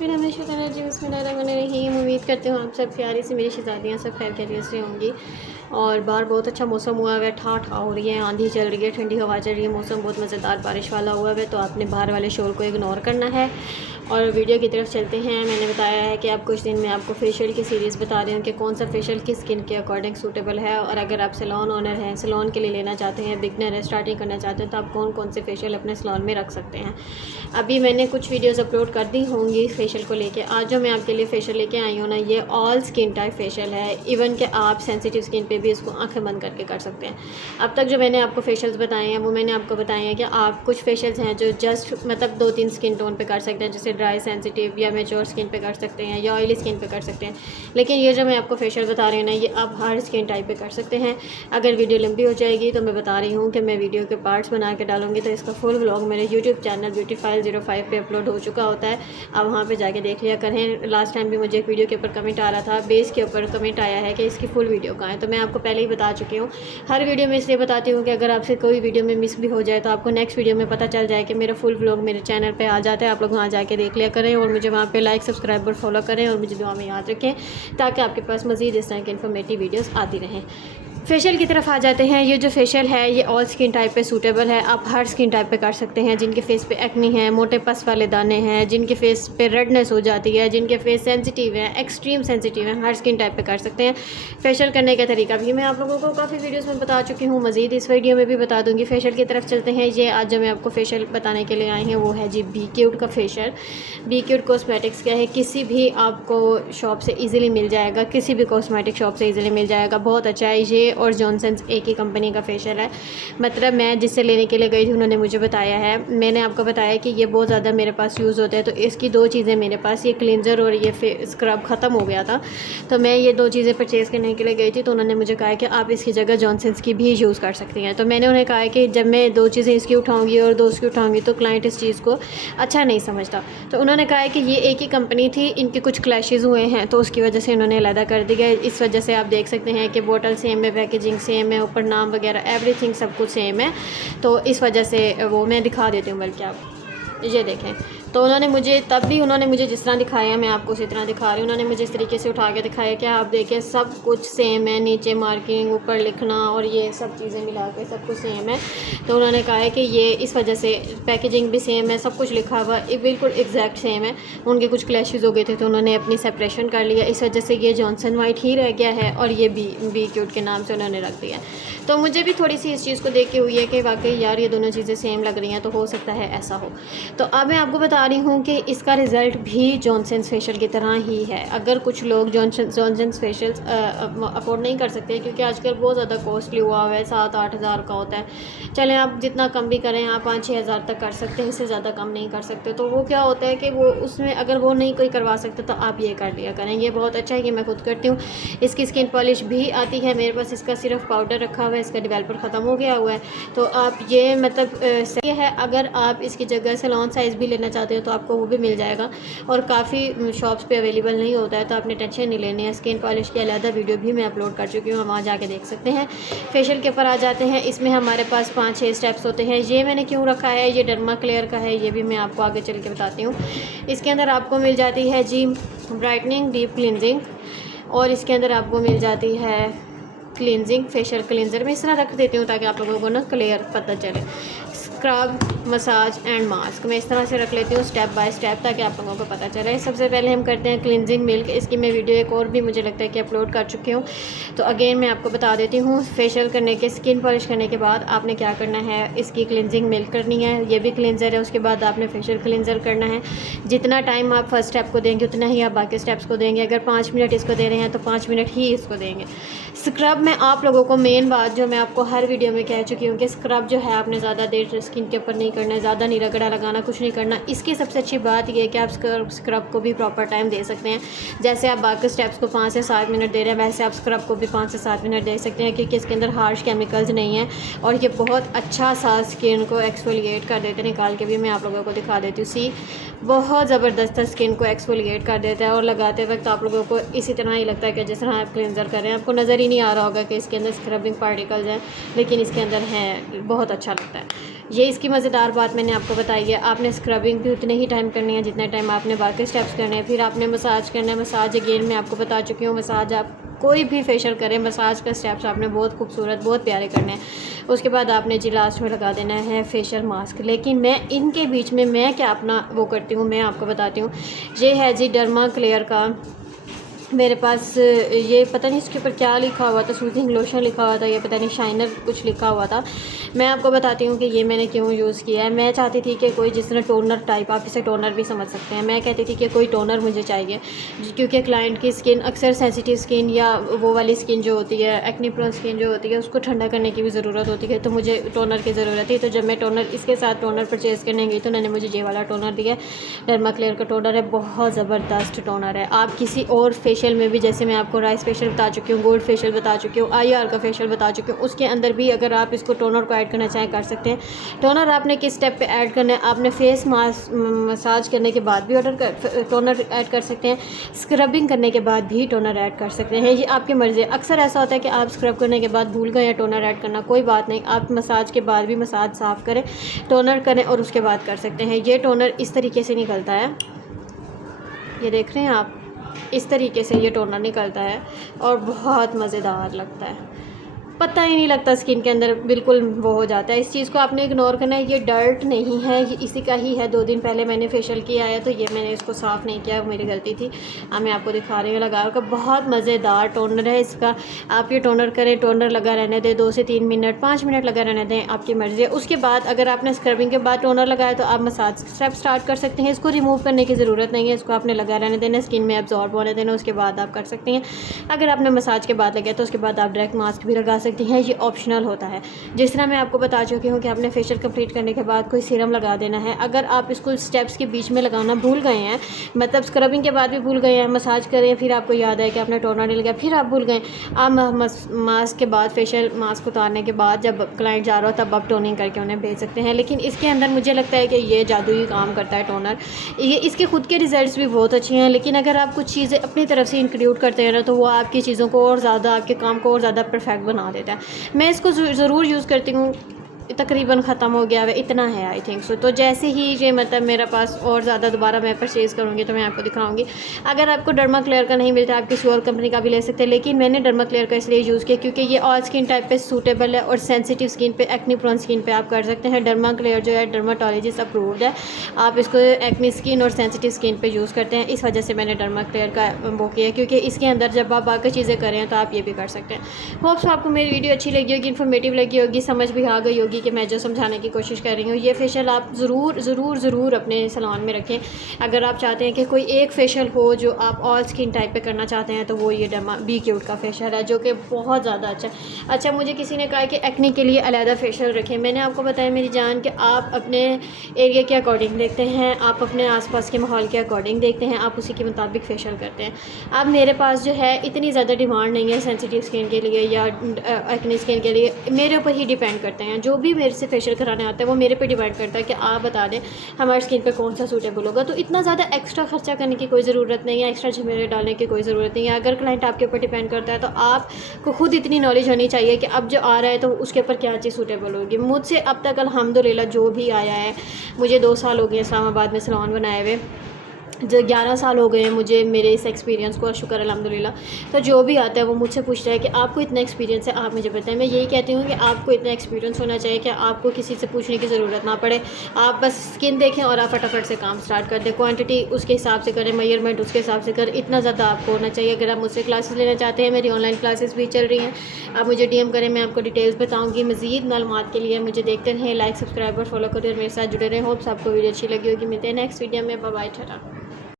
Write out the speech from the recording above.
फिर हमेशा जी बिस्मिल्लाहिर्रहमानिर्रहीम। उम्मीद करती हूँ आप सब प्यारी से मेरी शहज़ादियाँ सब खैर खैरियत से होंगी। और बाहर बहुत अच्छा मौसम हुआ है, ठा ठा हो रही है, आंधी चल रही है, ठंडी हवा चल रही है, मौसम बहुत मज़ेदार बारिश वाला हुआ है। तो आपने बाहर वाले शोर को इग्नोर करना है और वीडियो की तरफ चलते हैं। मैंने बताया है कि आप कुछ दिन में आपको फेशियल की सीरीज़ बता रही हूँ कि कौन सा फेशियल किस स्किन के अकॉर्डिंग सूटेबल है। और अगर आप सैलून ओनर हैं, सैलून के लिए लेना चाहते हैं, बिगनर है, स्टार्टिंग करना चाहते हैं, तो आप कौन कौन से फेशियल अपने सैलून में रख सकते हैं। अभी मैंने कुछ वीडियोज़ अपलोड कर दी होंगी फेशियल को लेके। आज जो मैं आपके लिए फेशियल लेके आई हूँ ना, ये ऑल स्किन टाइप फेशियल है। इवन कि आप सेंसिटिव स्किन पे भी इसको आंखें बंद करके कर सकते हैं। अब तक जो मैंने आपको फेशियल्स बताए हैं वो मैंने आपको बताए हैं कि आप कुछ फेशियल्स हैं जो जस्ट मतलब 2-3 स्किन टोन पे कर सकते हैं, जैसे ड्राई, सेंसिटिव या मैच्योर स्किन पे कर सकते हैं या ऑयली स्किन पे कर सकते हैं। लेकिन ये जो मैं आपको फेशियल बता रही हूँ ना, ये आप हर स्किन टाइप पे कर सकते हैं। अगर वीडियो लंबी हो जाएगी तो मैं बता रही हूँ कि मैं वीडियो के पार्ट्स बना के डालूंगी, तो इसका फुल व्लॉग मेरे यूट्यूब चैनल ब्यूटीफाइल05 पे अपलोड हो चुका होता है। आप वहाँ पे जाके देख लिया करें। लास्ट टाइम भी मुझे एक वीडियो के ऊपर कमेंट आ रहा था, बेस के ऊपर कमेंट आया है कि इसकी फुल वीडियो कहाँ है। तो मैं आपको पहले ही बता चुकी हूँ। हर वीडियो में इसलिए बताती हूँ कि अगर आपसे कोई वीडियो में मिस भी हो जाए तो आपको नेक्स्ट वीडियो में पता चल जाए कि मेरा फुल व्लॉग मेरे चैनल पे आ जाता है। आप लोग वहाँ जाके देख लिया करें और मुझे वहाँ पे लाइक, सब्सक्राइब और फॉलो करें और मुझे दुआ में याद रखें, ताकि आपके पास मज़ीद इस तरह की इन्फॉर्मेटिव वीडियोज़ आती रहें। फेशियल की तरफ आ जाते हैं। ये जो फेशियल है ये ऑल स्किन टाइप पे सूटेबल है। आप हर स्किन टाइप पे कर सकते हैं। जिनके फेस पे एक्नी है, मोटे पस वाले दाने हैं, जिनके फेस पे रेडनेस हो जाती है, जिनके फेस सेंसिटिव है, एक्सट्रीम सेंसिटिव है, हर स्किन टाइप पे कर सकते हैं। फेशियल करने का तरीका भी मैं आप लोगों को काफ़ी वीडियोज़ में बता चुकी हूँ, मज़ीद इस वीडियो में भी बता दूँगी। फेशियल की तरफ चलते हैं। ये आज जो मैं आपको फेशियल बताने के लिए आई हैं वो है जी बी क्यूट का फेशियल। बी क्यूट कॉस्मेटिक्स का है, किसी भी आपको शॉप से ईजिली मिल जाएगा, किसी भी कॉस्मेटिक शॉप से ईजिली मिल जाएगा। बहुत अच्छा है ये और जॉनसन्स एक ही कंपनी का फेशियल है। मतलब मैं जिससे लेने के लिए गई थी उन्होंने मुझे बताया है, मैंने आपको बताया कि ये बहुत ज़्यादा मेरे पास यूज़ होता है। तो इसकी दो चीज़ें मेरे पास, ये क्लिनज़र और ये स्क्रब ख़त्म हो गया था, तो मैं ये दो चीज़ें परचेज़ करने के लिए गई थी। तो उन्होंने मुझे कहा कि आप इसकी जगह जॉनसन्स की भी यूज़ कर सकती हैं। तो मैंने उन्हें कहा कि जब मैं दो चीज़ें इसकी उठाऊँगी और दो उसकी उठाऊँगी तो क्लाइंट इस चीज़ को अच्छा नहीं समझता। तो उन्होंने कहा है कि ये एक ही कंपनी थी, इनके कुछ क्लैशेज़ हुए हैं तो उसकी वजह से इन्होंने अलहदा कर दिया। इस वजह से आप देख सकते हैं कि बोतल सेम है, पैकेजिंग सेम है, ऊपर नाम वगैरह एवरीथिंग सब कुछ सेम है। तो इस वजह से वो मैं दिखा देती हूँ, बल्कि आप ये देखें। तो उन्होंने मुझे तब भी उन्होंने मुझे जिस तरह दिखाया मैं आपको उसी तरह दिखा रही हूँ। उन्होंने मुझे इस तरीके से उठा के दिखाया कि आप देखें सब कुछ सेम है, नीचे मार्किंग, ऊपर लिखना और ये सब चीज़ें मिला के सब कुछ सेम है। तो उन्होंने कहा है कि ये इस वजह से पैकेजिंग भी सेम है, सब कुछ लिखा हुआ बिल्कुल एग्जैक्ट सेम है। उनके कुछ क्लैशेज़ हो गए थे तो उन्होंने अपनी सेपरेशन कर लिया, इस वजह से ये जॉनसन वाइट ही रह गया है और ये बी क्यूट के नाम से उन्होंने रख दिया। तो मुझे भी थोड़ी सी इस चीज़ को देख के हुई है कि वाकई यार ये दोनों चीज़ें सेम लग रही हैं, तो हो सकता है ऐसा हो। तो अब मैं आपको बता रही हूँ कि इसका रिज़ल्ट भी जॉनसन्स फेशियल की तरह ही है। अगर कुछ लोग जॉनसन्स फेशियल अफोर्ड नहीं कर सकते क्योंकि आजकल बहुत ज़्यादा कॉस्टली हुआ है, 7-8 हज़ार का होता है। चलें आप जितना कम भी करें, आप 5-6 हज़ार तक कर सकते हैं, इससे ज़्यादा कम नहीं कर सकते। तो वो क्या होता है कि वो उसमें अगर वो नहीं कोई करवा सकता तो आप ये कर लिया करें। ये बहुत अच्छा है कि मैं खुद करती हूँ। इसकी स्किन पॉलिश भी आती है मेरे पास, इसका सिर्फ पाउडर रखा हुआ है, इसका डेवलपर ख़त्म हो गया हुआ है। तो आप ये मतलब सही है। अगर आप इसकी जगह सैलून साइज़ भी लेना चाहते हो तो आपको वो भी मिल जाएगा और काफ़ी शॉप्स पे अवेलेबल नहीं होता है, तो आपने टेंशन नहीं लेनी है। स्किन पॉलिश की अलग वीडियो भी मैं अपलोड कर चुकी हूँ, वहाँ जाके देख सकते हैं। फेशियल के ऊपर आ जाते हैं। इसमें हमारे पास 5-6 स्टेप्स होते हैं। ये मैंने क्यों रखा है, ये डर्मा क्लियर का है, ये भी मैं आपको आगे चल के बताती हूँ। इसके अंदर आपको मिल जाती है जी ब्राइटनिंग डीप क्लिनजिंग और इसके अंदर आपको मिल जाती है क्लिनजिंग फेशियल क्लिनजर। मैं इस तरह रख देती हूँ ताकि आप लोगों को ना क्लियर पता चले। स्क्रब, मसाज एंड मास्क मैं इस तरह से रख लेती हूँ स्टेप बाय स्टेप, ताकि आप लोगों को पता चले। सबसे पहले हम करते हैं क्लिनजिंग मिल्क। इसकी मैं वीडियो एक और भी मुझे लगता है कि अपलोड कर चुकी हूँ, तो अगेन मैं आपको बता देती हूँ। फेशियल करने के, स्किन पॉलिश करने के बाद आपने क्या करना है, इसकी क्लिनजिंग मिल्क करनी है। ये भी क्लिनजर है। उसके बाद आपने फेशियल क्लिनजर करना है। जितना टाइम आप फर्स्ट स्टेप को देंगे उतना ही आप बाकी स्टेप्स को देंगे। अगर 5 मिनट इसको दे रहे हैं तो 5 मिनट ही इसको देंगे। स्क्रब में आप लोगों को मेन बात जो मैं आपको हर वीडियो में कह चुकी हूँ कि स्क्रब जो है आपने ज़्यादा देर स्किन के ऊपर नहीं करना है, ज़्यादा नहीं रगड़ा लगाना, कुछ नहीं करना। इसकी सबसे अच्छी बात यह है कि आप स्क्रब को भी प्रॉपर टाइम दे सकते हैं। जैसे आप बाकी स्टेप्स को 5 से 7 मिनट दे रहे हैं, वैसे आप स्क्रब को भी 5 से 7 मिनट दे सकते हैं, क्योंकि इसके अंदर हार्श केमिकल्स नहीं है और ये बहुत अच्छा सा स्किन को एक्सफोलिएट कर देते हैं। निकाल के भी मैं आप लोगों को दिखा देती हूँ। सी बहुत ज़बरदस्त स्किन को एक्सफोलिएट कर देता है और लगाते वक्त आप लोगों को इसी तरह ही लगता है कि जिस तरह आप क्लिनजर कर रहे हैं। आपको नज़र ही नहीं आ रहा होगा कि इसके अंदर स्क्रबिंग पार्टिकल्स हैं, लेकिन इसके अंदर हैं। बहुत अच्छा लगता है। ये इसकी मज़ेदार बात मैंने आपको बताई है। आपने स्क्रबिंग भी उतने ही टाइम करनी है जितने टाइम आपने बाकी स्टेप्स करने हैं। फिर आपने मसाज करना है। मसाज अगेन मैं आपको बता चुकी हूँ, मसाज आप कोई भी फेशियल करें, मसाज का स्टेप्स आपने बहुत खूबसूरत, बहुत प्यारे करने हैं। उसके बाद आपने जी लास्ट में लगा देना है फेशियल मास्क। लेकिन मैं इनके बीच में मैं क्या अपना वो करती हूँ, मैं आपको बताती हूँ। ये है जी डर्मा क्लेयर का मेरे पास, ये पता नहीं इसके ऊपर क्या लिखा हुआ था, सूथिंग लोशन लिखा हुआ था, ये पता नहीं शाइनर कुछ लिखा हुआ था। मैं आपको बताती हूँ कि ये मैंने क्यों यूज़ किया है। मैं चाहती थी कि कोई जिस तरह टोनर टाइप, आप इसे टोनर भी समझ सकते हैं, मैं कहती थी कि कोई टोनर मुझे चाहिए, क्योंकि क्लाइंट की स्किन अक्सर सेंसिटिव स्किन या वो वाली स्किन जो होती है, एक्ने प्रोन स्किन जो होती है, उसको ठंडा करने की भी ज़रूरत होती है। तो मुझे टोनर की ज़रूरत थी। तो जब मैं टोनर इसके साथ टोनर परचेज़ करने गई तो उन्होंने मुझे ये वाला टोनर दिया। डर्मा क्लेयर का टोनर है, बहुत ज़बरदस्त टोनर है। आप किसी और फेशियल में भी, जैसे मैं आपको राइस फेशियल बता चुकी हूँ, गोल्ड फेशियल बता चुकी हूँ, IR का फेशियल बता चुकी हूँ, उसके अंदर भी अगर आप इसको टोनर को ऐड करना चाहें कर सकते हैं। टोनर आपने किस स्टेप पे ऐड करना है, आपने फेस मसाज करने के बाद भी टोनर ऐड कर सकते हैं, स्क्रबिंग करने के बाद भी टोनर ऐड कर सकते हैं। ये आपकी मर्ज़ी है। अक्सर ऐसा होता है कि आप स्क्रब करने के बाद भूल गए या टोनर ऐड करना, कोई बात नहीं, आप मसाज के बाद भी मसाज साफ़ करें, टोनर करें और उसके बाद कर सकते हैं। ये टोनर इस तरीके से निकलता है, ये देख रहे हैं आप, इस तरीके से ये टोनर निकलता है और बहुत मज़ेदार लगता है, पता ही नहीं लगता, स्किन के अंदर बिल्कुल वो हो जाता है। इस चीज़ को आपने इग्नोर करना है। ये डर्ट नहीं है, ये इसी का ही है। 2 दिन पहले मैंने फेशियल किया है तो ये मैंने इसको साफ़ नहीं किया, मेरी गलती थी। अब मैं आपको दिखा रही हूँ लगा कर, बहुत मज़ेदार टोनर है इसका। आप ये टोनर करें, टोनर लगा रहने दें 2 से 3 मिनट, 5 मिनट लगा रहने दें, आपकी मर्ज़ी है। उसके बाद अगर आपने स्क्रबिंग के बाद टोनर लगाया तो आप मसाज स्टेप स्टार्ट कर सकते हैं। इसको रिमूव करने की ज़रूरत नहीं है, इसको आपने लगा रहने देना, स्किन में एब्जॉर्ब होने देना, उसके बाद आप कर सकती हैं। अगर आपने मसाज के बाद लगाया तो उसके बाद आप डायरेक्ट मास्क भी लगा सकती हैं, ये ऑप्शनल होता है। जिस तरह मैं आपको बता चुकी हूँ कि आपने फेशियल कंप्लीट करने के बाद कोई सीरम लगा देना है। अगर आप इसको स्टेप्स के बीच में लगाना भूल गए हैं, मतलब स्क्रबिंग के बाद भी भूल गए हैं, मसाज करें, फिर आपको याद है कि आपने टोनर नहीं लगाया, फिर आप भूल गए, आप मास्क के बाद, फेशियल मास्क उतारने के बाद जब क्लाइंट जा रहा हो तब आप टोनिंग करके उन्हें भेज सकते हैं। लेकिन इसके अंदर मुझे लगता है कि ये जादुई काम करता है टोनर। ये इसके खुद के रिजल्ट्स भी बहुत अच्छे हैं, लेकिन अगर आप कुछ चीज़ें अपनी तरफ से इंक्लूड करते हैं ना तो वो आपकी चीज़ों को और ज़्यादा, आपके काम को और ज़्यादा परफेक्ट बना देता है। मैं इसको ज़रूर यूज़ करती हूँ। तकरीबन ख़त्म हो गया है, इतना है आई थिंक सो। तो जैसे ही ये मतलब मेरे पास और ज़्यादा दोबारा मैं परचेज़ करूँगी तो मैं आपको दिखाऊंगी। अगर आपको डर्मा क्लेयर का नहीं मिलता, आप किसी और कंपनी का भी ले सकते हैं, लेकिन मैंने डर्मा क्लेयर का इसलिए यूज़ किया क्योंकि ये ऑल स्किन टाइप पे सूटेबल है और सेंसिटिव स्किन पे, एक्ने प्रोन स्किन पे आप कर सकते हैं। डर्मा क्लेयर जो है डर्माटोलॉजिस्ट अप्रूव्ड है, आप इसको एक्ने स्किन और सेंसिटिव स्किन पर यूज़ करते हैं, इस वजह से मैंने डर्मा क्लेयर का वो किया, क्योंकि इसके अंदर जब आप बाकी चीज़ें करें तो आप ये भी कर सकते हैं। होप्स आपको मेरी वीडियो अच्छी लगी होगी, इन्फॉर्मेटिव लगी होगी, समझ भी आ गई होगी कि मैं जो समझाने की कोशिश कर रही हूँ। ये फेशियल आप ज़रूर अपने सैलून में रखें। अगर आप चाहते हैं कि कोई एक फेशियल हो जो आप ऑल स्किन टाइप पे करना चाहते हैं तो वो ये डर्मा बी क्यूट का फेशियल है, जो कि बहुत ज़्यादा अच्छा। मुझे किसी ने कहा कि एक्ने के लिए अलहदा फेशियल रखें। मैंने आपको बताया मेरी जान कि आप अपने एरिया के अकॉर्डिंग देखते हैं, आप अपने आसपास के माहौल के अकॉर्डिंग देखते हैं, आप उसी के मुताबिक फेशियल करते हैं। अब मेरे पास जो है इतनी ज़्यादा डिमांड नहीं है सेंसिटिव स्किन के लिए या एक्ने स्किन के लिए, मेरे ऊपर ही डिपेंड करते हैं। जो भी मेरे से फेशियल कराने आता है वो मेरे पे डिपेंड करता है कि आप बता दें हमारी स्किन पे कौन सा सूटेबल होगा। तो इतना ज़्यादा एक्स्ट्रा खर्चा करने की कोई ज़रूरत नहीं है, एक्स्ट्रा झमेले डालने की कोई ज़रूरत नहीं है। अगर क्लाइंट आपके ऊपर डिपेंड करता है तो आपको खुद इतनी नॉलेज होनी चाहिए कि अब जो आ रहा है तो उसके ऊपर क्या चीज़ सूटेबल होगी। मुझसे अब तक अल्हम्दुलिल्लाह जो भी आया है, मुझे 2 साल हो गए इस्लामाबाद में सैलून बनाए हुए, जो 11 साल हो गए हैं मुझे मेरे इस एक्सपीरियंस को, शुक्र अल्हम्दुलिल्लाह। तो जो भी आता है वो मुझसे पूछता है कि आपको इतना एक्सपीरियंस है, आप मुझे बताएं। मैं यही कहती हूँ कि आपको इतना एक्सपीरियंस होना चाहिए कि आपको किसी से पूछने की ज़रूरत ना पड़े। आप बस स्किन देखें और आप फटाफट से काम स्टार्ट कर दें। क्वांटिटी उसके हिसाब से करें, मेजरमेंट उसके हिसाब से करें, इतना ज़्यादा आपको होना चाहिए। अगर आप मुझसे क्लासेस लेना चाहते हैं, मेरी ऑनलाइन क्लासेस भी चल रही हैं, आप मुझे DM करें, मैं आपको डिटेल्स बताऊँगी। मज़ीद मालूमात के लिए मुझे देखते रहें, लाइक सब्सक्राइब और फॉलो करें और मेरे साथ जुड़े रहें। होप्स आपको वीडियो अच्छी लगी होगी। मिलते हैं नेक्स्ट वीडियो में। Bye bye, Tata.